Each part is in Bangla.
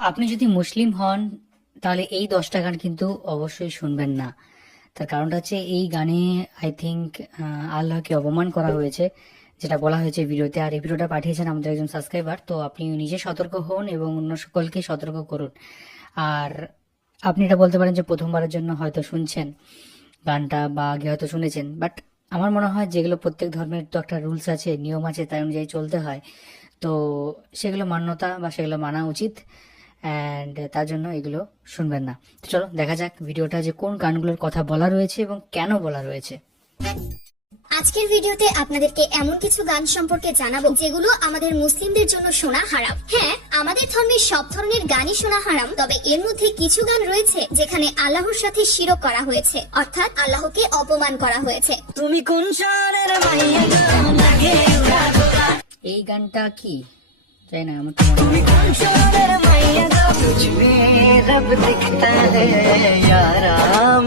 আপনি যদি মুসলিম হন তাহলে এই 10টা গান কিন্তু অবশ্যই শুনবেন না। তার কারণটা হচ্ছে এই গানে আই থিঙ্ক আল্লাহকে অপমান করা হয়েছে, যেটা বলা হয়েছে ভিডিওতে। আর এই ভিডিওটা পাঠিয়েছেন আমাদের একজন সাবস্ক্রাইবার, তো আপনি নিজে সতর্ক হন এবং অন্য সকলকে সতর্ক করুন। আর আপনি এটা বলতে পারেন যে প্রথমবারের জন্য হয়তো শুনছেন গানটা বা আগে হয়তো শুনেছেন, বাট আমার মনে হয় যেগুলো প্রত্যেক ধর্মের তো একটা রুলস আছে, নিয়ম আছে, তাই অনুযায়ী চলতে হয়। তো সেগুলো মান্যতা বা সেগুলো মানা উচিত, অ্যান্ড তার জন্য এগুলো শুনবেন না। তো চলো দেখা যাক ভিডিওটা যে কোন গানগুলোর কথা বলা রয়েছে এবং কেন বলা রয়েছে। আজকের ভিডিওতে আপনাদেরকে এমন কিছু গান সম্পর্কে জানাবো যেগুলো আমাদের মুসলিমদের জন্য শোনা হারাম। হ্যাঁ, আমাদের ধর্মের সব ধরনের গানই শোনা হারাম, তবে এর মধ্যে কিছু গান রয়েছে যেখানে আল্লাহর সাথে শিরক করা হয়েছে, অর্থাৎ আল্লাহকে অপমান করা হয়েছে। তুমি কোন শহরের মাইয়া গো, লাগে উড়া এই গানটা কি জানি না, আমার তো মনে তুমি হয় কোন শহরের মাইয়া গো, तुझमें रब दिखता है यारा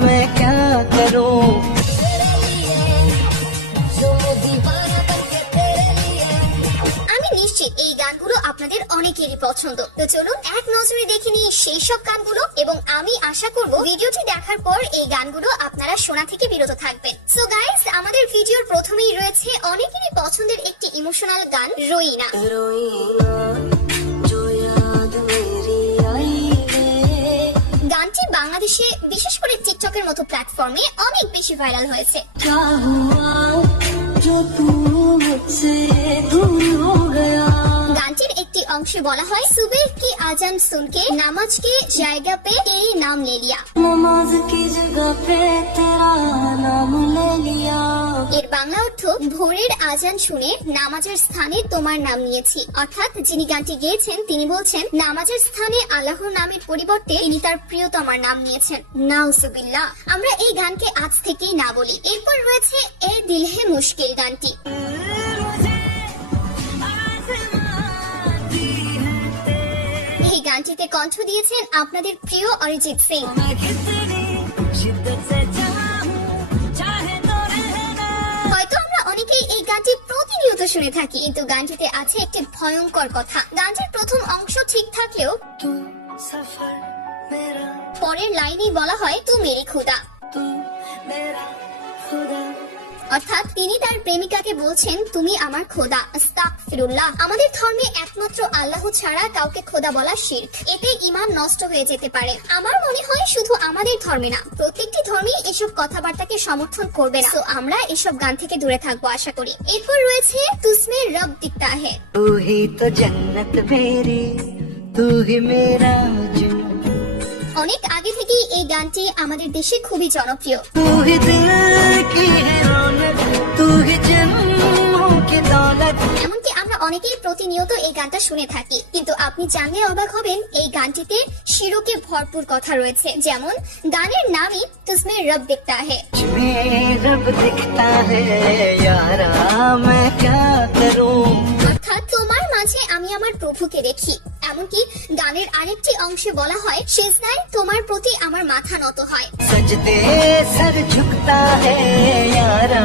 मैं क्या करूं। আমি নিশ্চিত এই গানগুলো আপনাদের অনেকেরই পছন্দ। তো চলুন এক নজরে দেখে নিই সেই সব গানগুলো, এবং আমি আশা করব ভিডিওটি দেখার পর এই গানগুলো আপনারা শোনা থেকে বিরত থাকবেন। সো গাইস, আমাদের ভিডিওর প্রথমেই রয়েছে অনেকেরই পছন্দের একটি ইমোশনাল গান, রোইনা। গানটি বাংলাদেশে বিশেষ করে টিকটকের মতো প্ল্যাটফর্মে অনেক বেশি ভাইরাল হয়েছে। क्या हुआ जो तू मुझसे दूर हो गया। গানটির একটি অংশে বলা হয়, সুবেহ কি আজান সুনকে নামাজ কে জায়গা পে তেরি নাম লে লিয়া। नमाज की जगह पे तेरा नाम ले लिया। এর বাংলা অর্থ, ভোরের আজান শুনে নামাজের স্থানে তোমার নাম নিয়েছি। অর্থাৎ যিনি গানটি গেয়েছেন তিনি বলছেন নামাজের স্থানে আল্লাহর নামের পরিবর্তে তিনি তার প্রিয়তমার নাম নিয়েছেন। নাউজুবিল্লাহ। আমরা এই গানকে আজ থেকেই না বলি। এরপর রয়েছে এ দিল হে মুশকিল গানটি। এই গানটিতে কণ্ঠ দিয়েছেন আপনাদের প্রিয় অরিজিৎ সিং। मैं कितनी शिद्दत से चाहूं, चाहे तो रहना। হয়তো আমরা অনেকেই এই গানটি প্রতিনিয়ত শুনে থাকি, কিন্তু গানটিতে আছে একটি ভয়ঙ্কর কথা। গানটির প্রথম অংশ ঠিক থাকলেও तू सफर मेरा, পরের লাইনেই বলা হয়, তু মেরি খুদা। तू मेरा खुदा। অর্থাৎ তিনি তার প্রেমিকাকে বলছেন, তুমি আমার খোদা। আস্তাগফিরুল্লাহ। আমাদের ধর্মে একমাত্র আল্লাহ ছাড়া কাউকে খোদা বলা শিরক। এতে ঈমান নষ্ট হয়ে যেতে পারে। আমার মনে হয় শুধু আমাদের ধর্মে না, প্রত্যেকটি ধর্মেই এসব কথাবার্তাকে সমর্থন করবে না। তো আমরা এসব গান থেকে দূরে থাকবো আশা করি। এরপর রয়েছে তুসমে রব দিখতা হে। तू ही तो जन्नत मेरी, तू ही मेरा जुन, অনেক আগে থেকেই এই গানটি আমাদের দেশে খুবই জনপ্রিয়। तू ही दिल की है रौनक, तू ही जन्मों की दौलत। এমনকি আমরা অনেকেই প্রতিনিয়ত এই গানটা শুনে থাকি, কিন্তু আপনি জানলে অবাক হবেন এই গানটিতে শিরকে ভরপুর কথা রয়েছে। যেমন গানের নামই তুসমে রব দিখতা হে। तुझमें रब दिखता है यारा मैं क्या करूं। অর্থাৎ তোমার মাঝে আমি আমার প্রভুকে দেখি। এমনকি গানের আরেকটি অংশে বলা হয়, সিজদায় তোমার প্রতি আমার মাথা নত হয়। सजदे सर झुकता है यारा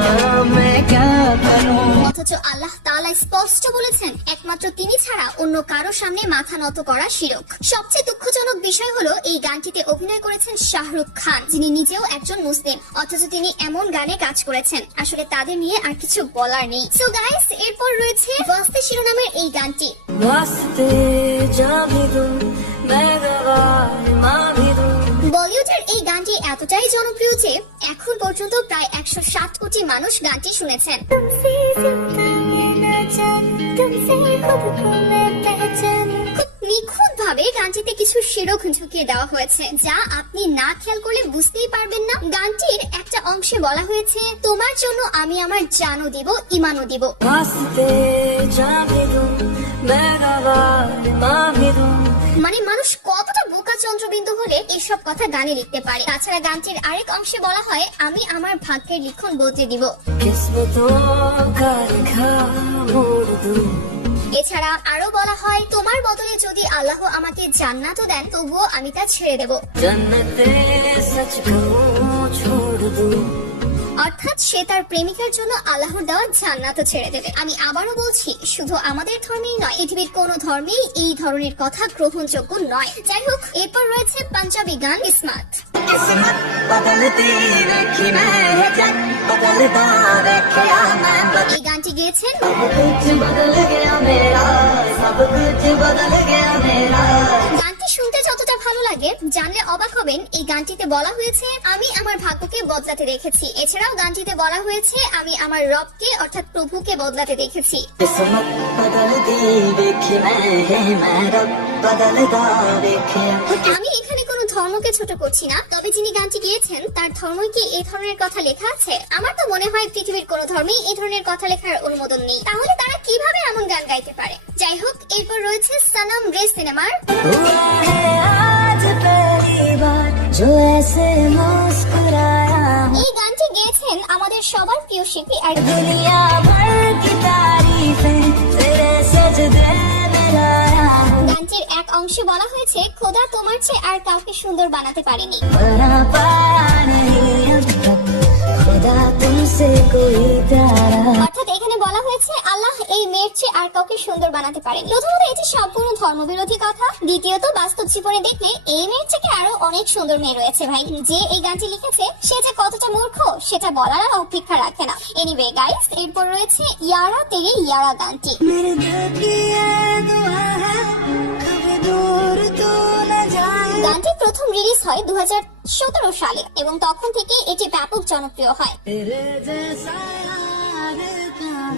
मैं क्या करूं। অথচ আল্লাহ তাআলা স্পষ্ট বলেছেন, একমাত্র তিনি ছাড়া অন্য কারো সামনে মাথা নত করা শিরক। সবচেয়ে দুঃখজনক বিষয় হলো এই গানটিতে অভিনয় করেছেন শাহরুখ খান, যিনি নিজেও একজন মুসলিম, অথচ তিনি এমন গানে কাজ করেছেন। আসলে তাদের নিয়ে আর কিছু বলার নেই। সো গাইস, এরপর রয়েছে ওয়াস্তে শিরোনামের এই গানটি। वास्ते जा भी दूं मैं गवार मां भी दूं। বলিউডের এই গানটি এতটাই জনপ্রিয় যে এখন পর্যন্ত প্রায় 107 কোটি মানুষ গানটি শুনেছেন। খুব নিখুঁত ভাবে গানটিতে কিছু শিরক ঢুকিয়ে দেওয়া হয়েছে, যা আপনি না খেয়াল করলে বুঝতেই পারবেন না। গানটির একটা অংশে বলা হয়েছে, তোমার জন্য আমি আমার জানও দিব, ইমানও দিব। वास्ते जा भी दूं मैं गवार मां भी दूं। মানে মানুষ কতটা বোকা চন্দ্রবিন্দু হলে এসব কথা গানে লিখতে পারে। তাছাড়া গানটির আরেক অংশে বলা হয়, আমি আমার ভাগ্যের লিখন বদলে দিব। किस्मतों का लिखा मोड़ दूं। এছাড়া আরো বলা হয়, তোমার বদলে যদি আল্লাহ আমাকে জান্নাতও দেন তবুও আমি তা ছেড়ে দেব। जन्नते सच कहूं छोड़ दूं। অর্থাৎ সে তার প্রেমিকার জন্য আল্লাহর দেওয়া জান্নাতও ছেড়ে দেবে। আমি আবারও বলছি, শুধু আমাদের ধর্মেই নয়, পৃথিবীর কোনো ধর্মেই এই ধরনের কথা গ্রহণযোগ্য নয়। যাই হোক, এরপর রয়েছে পাঞ্জাবি গান কিসমত। किस्मत बदलती देखी मैं जग बदलता देखा मैं এই গানটি গেয়েছেন सब कुछ बदल गया मेरा सब कुछ बदल गया मेरा গানটি শুনতে যতটা ভালো লাগে, জানলে অবাক হবেন এই গানটিতে বলা হয়েছে আমি আমার ভাগ্যকে বদলাতে দেখেছি। এছাড়াও গানটিতে বলা হয়েছে আমি আমার রবকে অর্থাৎ প্রভুকে বদলাতে দেখেছি। किस्मत बदलती देखी मैं रब बदलता देखा আমি এখানে কোনো ধর্মকে ছোট করছি না, তবে যিনি গানটি গেয়েছেন তার ধর্মই কি এই ধরনের কথা লেখা আছে? আমার তো মনে হয় পৃথিবীর কোনো ধর্মেই এই ধরনের কথা লেখার অনুমোদন নেই। তাহলে তারা কিভাবে এমন গান গাইতে পারে? যাই হোক, এরপর রয়েছে সনম রে সিনেমার हुआ है आज पहली बार जो ऐसे मुस्कुराया এই গানটি গেয়েছেন আমাদের সবার প্রিয় শিল্পী আর दुनिया भर की तारीफें तेरे सजदे में लाया हूँ গানটির এক অংশে বলা হয়েছে খোদা তোমার চেয়ে আর কাউকে সুন্দর বানাতে পারেনি। बना पाया नहीं अब तक खुदा तुमसे कोई प्यारा অর্থাৎ এখানে বলা হয়েছে আল্লাহ এই মেয়ের চেয়ে আর কাউকে সুন্দর বানাতে পারেনি। প্রথমত এটি সম্পূর্ণ ধর্মবিরোধী কথা, দ্বিতীয়ত বাস্তব জীবনে দেখলে এই মেয়ের থেকে আরো অনেক সুন্দর মেয়ে রয়েছে ভাই। যে এই গানটি লিখেছে সে যে কতটা মূর্খ সেটা বলার আর অপেক্ষা রাখে না। এনিওয়ে গাইস, এরপর রয়েছে ইয়ারা তেরে ইয়ারা গানটি। मेरे दिल की ये दुआ है कभी दूर तू न जाए গানটি প্রথম রিলিজ হয় 2017 সালে এবং তখন থেকে এটি ব্যাপক জনপ্রিয় হয়। तेरे जैसा यार कहाँ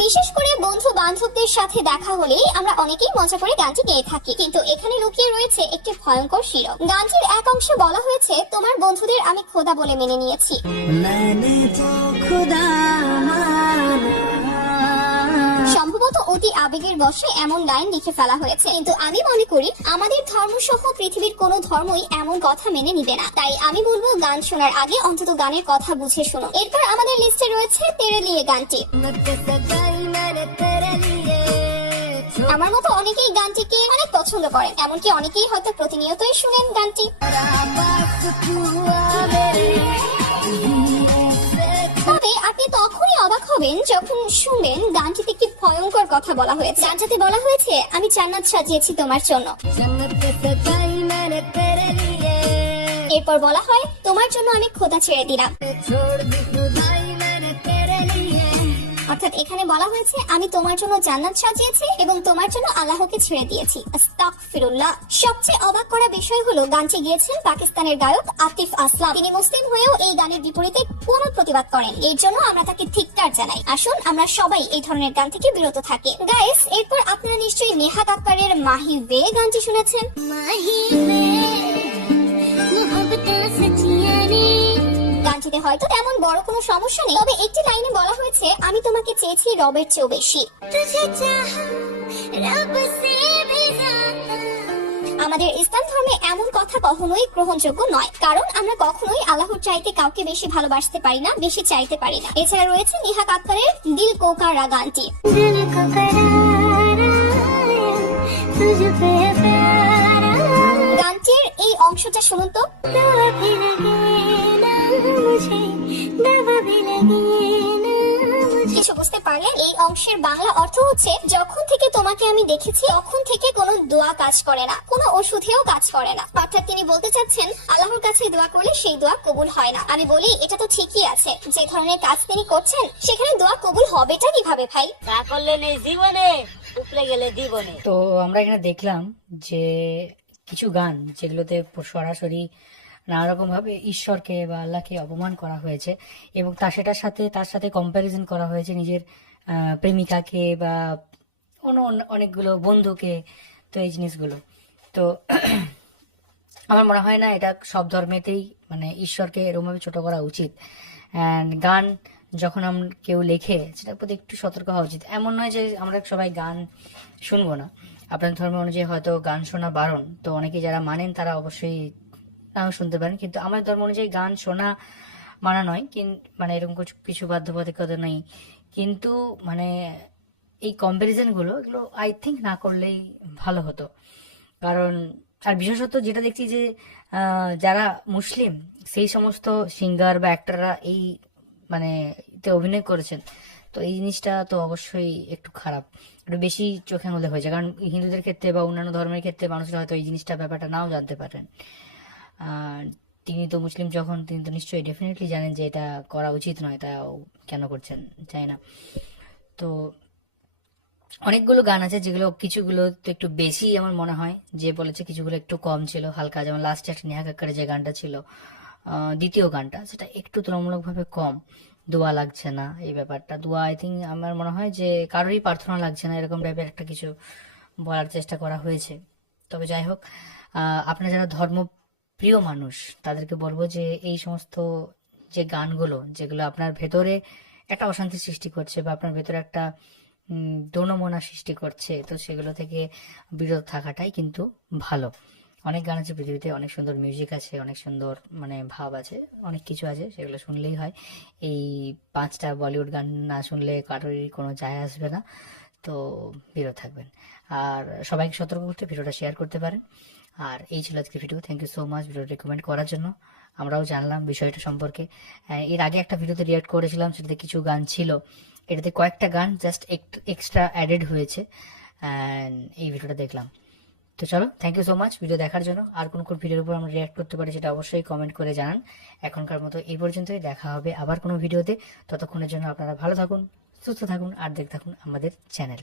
বিশেষ করে বন্ধু বান্ধবদের সাথে দেখা হলেই আমরা অনেকেই মজা করে গানটি গেয়ে থাকি, কিন্তু এখানে লুকিয়ে রয়েছে একটি ভয়ঙ্কর শিরক। গানটির এক অংশে বলা হয়েছে তোমার বন্ধুদের আমি খোদা বলে মেনে নিয়েছি। मैंने तो खुदा माना সম্ভবত অতি আবেগের বশে এমন লাইন লিখে ফেলা হয়েছে, কিন্তু আমি মনে করি আমাদের ধর্ম সহ পৃথিবীর কোনো ধর্মই এমন কথা মেনে নিবে না। তাই আমি বলবো গান শোনার আগে অন্তত গানের কথা বুঝে শোনো। এরপর আমাদের লিস্টে রয়েছে তেরে লিয়ে গানটি। मैंने तेरे लिए আমার মতো অনেকেই গানটিকে অনেক পছন্দ করেন, এমনকি অনেকেই হয়তো প্রতিনিয়তই শুনেন গানটি। তবে আপনি তখনই অবাক হবেন যখন শুনবেন গানটিতে কি ভয়ঙ্কর কথা বলা হয়েছে। গানটাতে বলা হয়েছে আমি জান্নাত সাজিয়েছি তোমার জন্য। जन्नत सजाई मैंने तेरे लिए এরপর বলা হয় তোমার জন্য আমি খোদা ছেড়ে দিলাম। छोड़ दी खुदाई मैंने तेरे लिए অর্থাৎ এখানে বলা হয়েছে আমি তোমার জন্য জান্নাত সাজিয়েছি এবং তোমার জন্য আল্লাহকে ছেড়ে দিয়েছি। আস্তাগফিরুল্লাহ। সবচেয়ে অবাক করা বিষয় হলো গানটি গেয়েছেন পাকিস্তানের গায়ক আতিফ আসলাম। তিনি মুসলিম হয়েও এই গানের বিপরীতে কোনো প্রতিবাদ করেন, এর জন্য আমরা তাকে ধিক্কার জানাই। আসুন আমরা সবাই এই ধরনের গান থেকে বিরত থাকি। গাইস, এরপর আপনারা নিশ্চয়ই নেহা কাক্কারের মাহি বে গানটি শুনেছেন। গানটিতে হয়তো তেমন বড় কোনো সমস্যা নেই, তবে একটি লাইনে বলা হয়েছে আমি তোমাকে চেয়েছি রবের চেয়েও বেশি। আমাদের ইসলাম ধর্মে এমন কথা কখনোই গ্রহণযোগ্য নয়, কারণ আমরা কখনোই আল্লাহর চাইতে কাউকে বেশি ভালোবাসতে পারি না, বেশি চাইতে পারি না। এছাড়া রয়েছে নেহা কাক্কারের দিল কো কারা গানটি। গানটির এই অংশটা শুনুন তো। কিছু বুঝতে পারলেন? এই অংশের বাংলা অর্থ হচ্ছে যখন থেকে তোমাকে আমি দেখেছি তখন থেকে কোনো দোয়া কাজ করে না, কোনো ওষুধেও কাজ করে না। অর্থাৎ তিনি বলতে চাচ্ছেন আল্লাহর কাছে দোয়া করলে সেই দোয়া কবুল হয় না। আমি বলি এটা তো ঠিকই আছে, যে ধরনের কাজ তিনি করছেন সেখানে দোয়া কবুল হবেটা কিভাবে ভাই? তা করলে নেই জীবনে, উপরে গেলে জীবনে। তো আমরা এখানে দেখলাম যে কিছু গান যেগুলোতে সরাসরি নানা রকম ভাবে ঈশ্বরকে বা আল্লাহকে অপমান করা হয়েছে এবং তার সাথে কম্প্যারিজন করা হয়েছে নিজের প্রেমিকাকে বা অনেকগুলো বন্ধুকে। তো এই জিনিসগুলো তো আমার মনে হয় না এটা সব ধর্মেতেই মানে ঈশ্বরকে এরকমভাবে ছোট করা উচিত। অ্যান্ড গান যখন কেউ লেখে সেটার প্রতি একটু সতর্ক হওয়া উচিত। এমন নয় যে আমরা সবাই গান শুনবো না, আপনার ধর্ম অনুযায়ী হয়তো গান শোনা বারণ, তো অনেকে যারা মানেন তারা অবশ্যই নাও শুনতে পারেন, কিন্তু আমার ধর্ম অনুযায়ী গান শোনা মানা নয়, মানে এরকম কিছু বাধ্যবাধকতা নেই। কিন্তু মানে এই কম্প্যারিজনগুলো এগুলো আই থিঙ্ক না করলেই ভালো হতো, কারণ আর বিশেষত যেটা দেখছি যে যারা মুসলিম সেই সমস্ত সিঙ্গার বা অ্যাক্টররা এই মানে এতে অভিনয় করেছেন, তো এই জিনিসটা তো অবশ্যই একটু খারাপ, একটু বেশি চোখে আঙুলে হয়েছে। কারণ হিন্দুদের ক্ষেত্রে বা অন্যান্য ধর্মের ক্ষেত্রে মানুষরা হয়তো এই জিনিসটা ব্যাপারটা নাও জানতে পারেন। আর তিনি তো মুসলিম, যখন তিনি তো নিশ্চয়ই ডেফিনেটলি জানেন যে এটা করা উচিত নয়, তাও কেন করছেন চাই না। তো অনেকগুলো গান আছে যেগুলো কিছুগুলো তো একটু বেশি আমার মনে হয়, যে বলেছে কিছুগুলো একটু কম ছিল, হালকা। যেমন লাস্টে একটা নেহা কাক্কারের যে গানটা ছিল, দ্বিতীয় গানটা, সেটা একটু তুলনামূলকভাবে কম। দোয়া লাগছে না, এই ব্যাপারটা, দোয়া আই থিঙ্ক আমার মনে হয় যে কারোরই প্রার্থনা লাগছে না, এরকম টাইপের একটা কিছু বলার চেষ্টা করা হয়েছে। তবে যাই হোক, আপনারা যারা ধর্মপ্রিয় মানুষ তাদেরকে বলবো যে এই সমস্ত যে গানগুলো যেগুলো আপনার ভেতরে একটা অশান্তি সৃষ্টি করছে বা আপনার ভেতরে একটা দোনমনা সৃষ্টি করছে, তো সেগুলো থেকে বিরত থাকাটাই কিন্তু ভালো। অনেক গান আছে পৃথিবীতে, অনেক সুন্দর মিউজিক আছে, অনেক সুন্দর মানে ভাব আছে, অনেক কিছু আছে, সেগুলো শুনলেই হয়। এই 5টা বলিউড গান না শুনলে কারোরই কোনো যায় আসবে না। তো বিরত থাকবেন, আর সবাইকে সতর্ক করতে ভিডিওটা শেয়ার করতে পারেন। আর এই ছিল আজকে video. Thank you so much video recommend করার জন্য। আমরাও জানলাম বিষয়টা সম্পর্কে। এর আগে একটা ভিডিওতে রিয়াক্ট করেছিলাম, সেটাতে কিছু গান ছিল, এটাতে কয়েকটা গান জাস্ট এক্সট্রা অ্যাডেড হয়েছে, অ্যান্ড এই ভিডিওটা দেখলাম। তো চলো, thank you so much video দেখার জন্য। আর কোন কোন ভিডিওর উপর আমরা রিয়াক্ট করতে পারি সেটা অবশ্যই কমেন্ট করে জানান। এখনকার মতো এই পর্যন্তই, দেখা হবে আবার কোনো ভিডিওতে। ততক্ষণের জন্য আপনারা ভালো থাকুন, সুস্থ থাকুন, আর দেখতে থাকুন আমাদের চ্যানেল।